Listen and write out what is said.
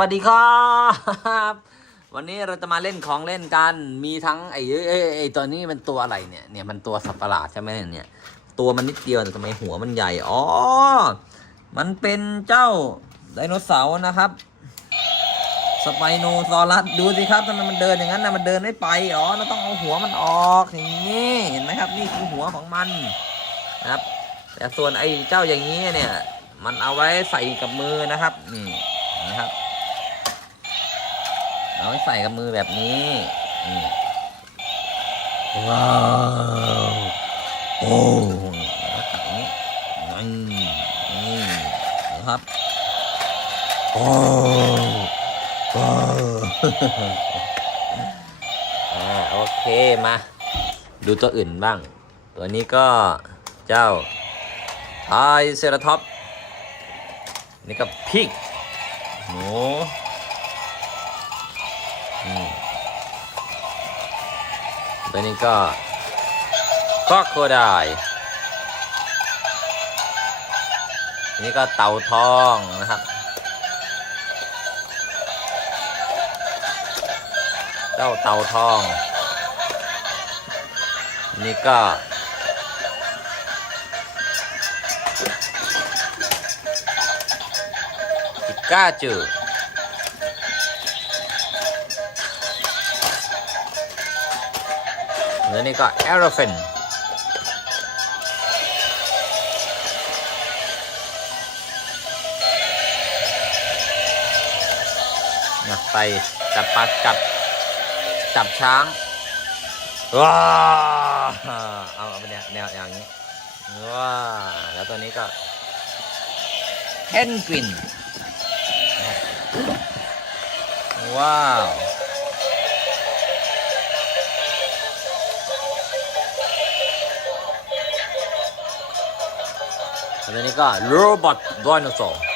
วัสดีครับ วันนี้เราจะมาเล่นของเล่นกัน มีทั้งไอ้เอ้ไอ้ตัวนี้มันตัวอะไรเนี่ย เนี่ยมันตัวสัตว์ประหลาดใช่ไหมเนี่ย ตัวมันนิดเดียวแต่ทำไมหัวมันใหญ่ อ๋อ มันเป็นเจ้าไดโนเสาร์นะครับ สไปโนซอรัส ดูสิครับทำไมมันเดินอย่างนั้นนะมันเดินไม่ไป อ๋อ เราต้องเอาหัวมันออกอย่างนี้ เห็นไหมครับ นี่คือหัวของมันนะครับ แต่ส่วนไอ้เจ้าอย่างนี้เนี่ย มันเอาไว้ใส่กับมือนะครับ นี่นะครับ เอาไว้ใส่กับมือแบบนี้ว้าวโอ้แล้วตัดนี้นี่นี่นะครับโอ้โอ้อ่าโอเคมา ดูตัวอื่นบ้าง ตัวนี้ก็เจ้าไทเซราท็อปนี่ก็พิกหนู ตัวนี้ก็คอกโคไดนี่ก็เต่าทองนะครับ เจ้าเต่าทอง นี่ก็ปิก้าจูแล้วนี่ก็แอ โรเฟนนะไปจับปลาจับจับช้างว้าเอาเอาไปแนวแนวอย่างนี้ว้าแล้วตัวนี้ก็เพนกวินว้าว แล้วตัวนี้ก็โรบ